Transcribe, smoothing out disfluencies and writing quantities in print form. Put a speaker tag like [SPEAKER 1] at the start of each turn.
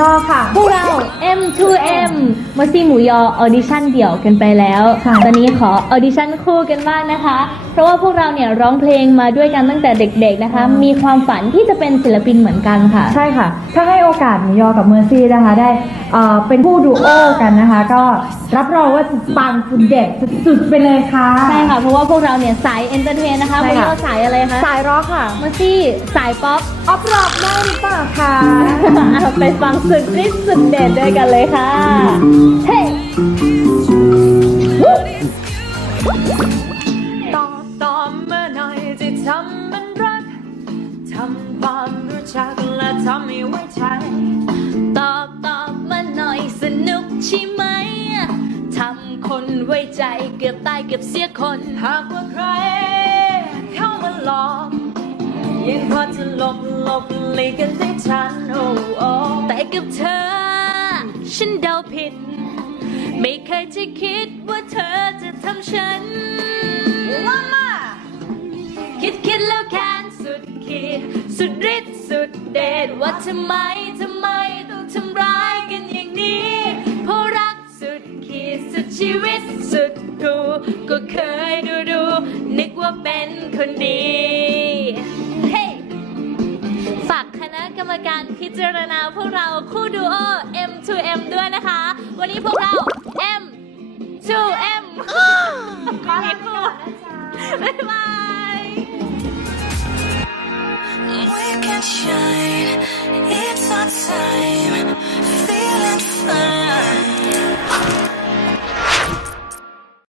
[SPEAKER 1] อค่ะ
[SPEAKER 2] พวกเรา M2M มาซีหมูยอออดิชั่นเดี่ยวกันไปแล้วตอนนี้ขอออดิชั่นคู่กันบ้างนะคะ เพราะว่าพวกเราเนี่ยร้องเพลงมาด้วยกันตั้งแต่เด็กๆนะคะมีความฝันที่จะเป็นศิลปินเหมือนกันค่ะ
[SPEAKER 1] ใช่ค่ะถ้าให้โอกาสหมูยอกับเมอร์ซี่นะคะได้เป็นคู่ดูโอกันนะคะก็รับรองว่าปังสุดเด็ดสุดๆไปเลยค่ะ
[SPEAKER 2] ใช่ค่ะเพราะว่าพวกเราเนี่ยสายเอนเตอร์เทนนะคะหมูยอสายอะไรคะ
[SPEAKER 1] สายร็อกค่ะ
[SPEAKER 2] เมอร์ซี่สายป๊อป
[SPEAKER 1] ออฟร็อกได้หรือเปล่าคะ
[SPEAKER 2] ไปฟังสุดฤทธิ์สุดเด็ดด้วยกันเลยค่ะเฮ้
[SPEAKER 3] ตอบมาหน่อยที่ทำมันรักทำความรู้จักและทำให้ไว้ใจตอบมาหน่อยสนุกใช่ไหมทำคนไว้ใจเกือบตายเกือบเสียคนหากว่าใครเข้ามาหลอกยังพอจะหลบหลีกกันได้ทันโอ้แต่กับเธอฉันเดาผิดไม่เคยจะคิดว่าเธอจะทำฉันว่ามาคิดแล้วแค้นสุดขีดสุดฤทธิ์สุดเดชว่าทำไมต้องทำร้ายกันอย่างนี้เพราะรักสุดขีดสุดชีวิตสุดกูก็เคยดูนึกว่าเป็นคนดีเฮ้ ฝากคณะกรรมการพิจารณาพวกเราคู่ดูโอ M2M ด้วยนะคะวันนี้พวกเรา M2M